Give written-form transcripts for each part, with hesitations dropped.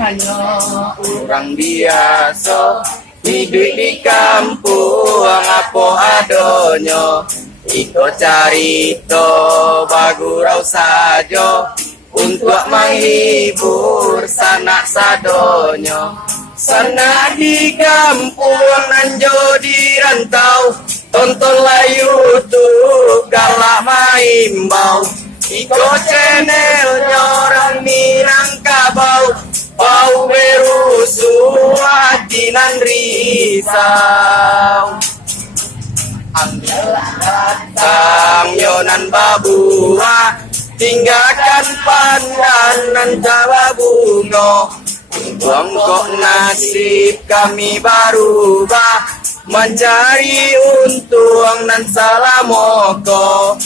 hanya orang biasa, hidup di kampung apa adonyo. Iko carito bagurau saja untuk menghibur sanak sadonyo. Sana di kampung nanjo di rantau, tontonlah YouTube galak maimbau. Iko channelnya orang Minangkabau, bau berusu hatinan risau. Ambil datang yonan babua, tinggalkan pandanan Jawa bungo. Untung kok nasib kami berubah, mencari untung nan salah moko.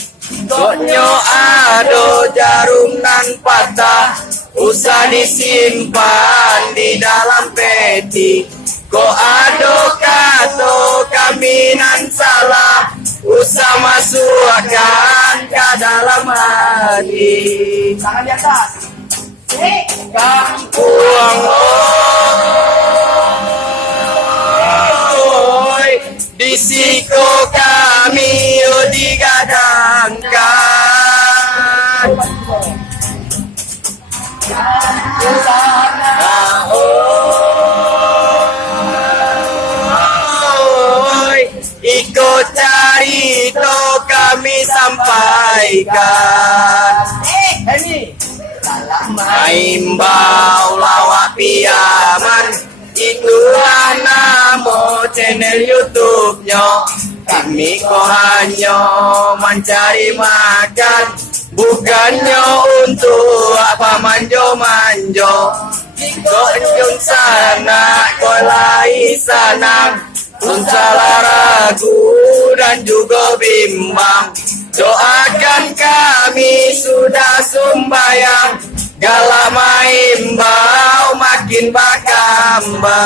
Koknyo ado jarum nan patah, usah disimpan di dalam peti. Ko ado kato kami nan salah, usah masukkan ke dalam hati. Tangan di atas. Kampung oi, di siko kami digadangkan. Oi, ikut carito kami sampaikan. Maimbau lawak piaman, itulah nama channel YouTube-nya. Kami kok hanya mencari makan, bukannya untuk apa manjo-manjo. Kok enjung sana, kok lai sana, pun salah ragu dan juga bimbang. Doakan kami sudah sumbayang, gala maimbau makin berkembang.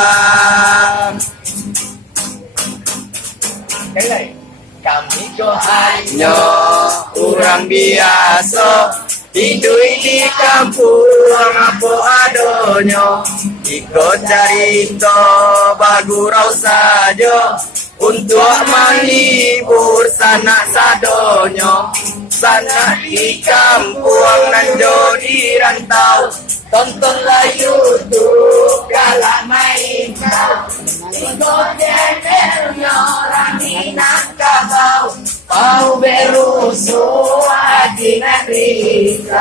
Kami kok hanya orang biasa, hidup di kampung apa adonyo. Ikut carito bagurau saja untuk menghibur sanak sadonyo. Sanak di kampung nanjo di rantau, tontonlah YouTube galak maimbau. Ikut channelnya orang Minangkabau, bau berusu hatinan risau.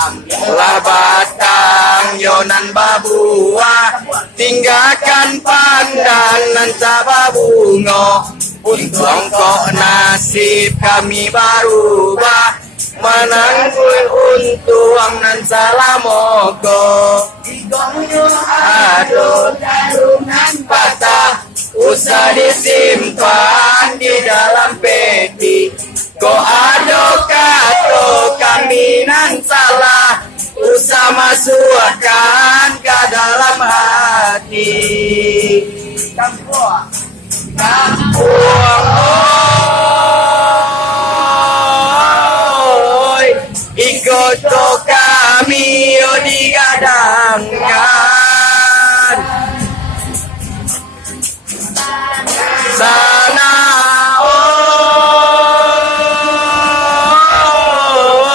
Ambillah batang yonan babua, tinggalkan pandanan Jawa bungo. Untung kok nasib kami berubah, menanggung untung nan salah moko. Ikongnya ado jarum nan patah, usah disimpan di dalam peti. Kok ado kato kami nan salah, usah masukkan ke dalam hati. Kampung oi, ikut kami digadangkan. Sana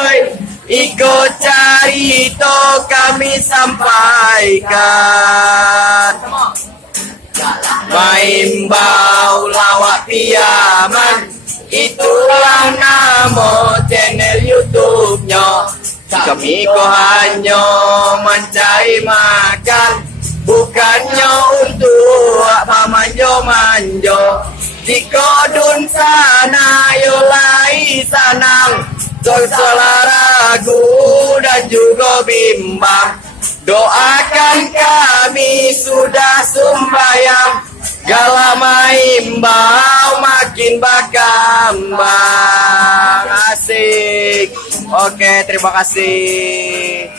oi, ikut carito kami sampaikan. Maimbau lawak piaman, itulah nama channel YouTube-nya. Kami kok hanya mencari makan, bukannya untuk apa manjo-manjo. Di kodun sana yolai sanang, salah ragu dan juga bimbang. Doakan kami sudah sumbayang, gala maimbau makin berkembang. Asik. Oke, terima kasih.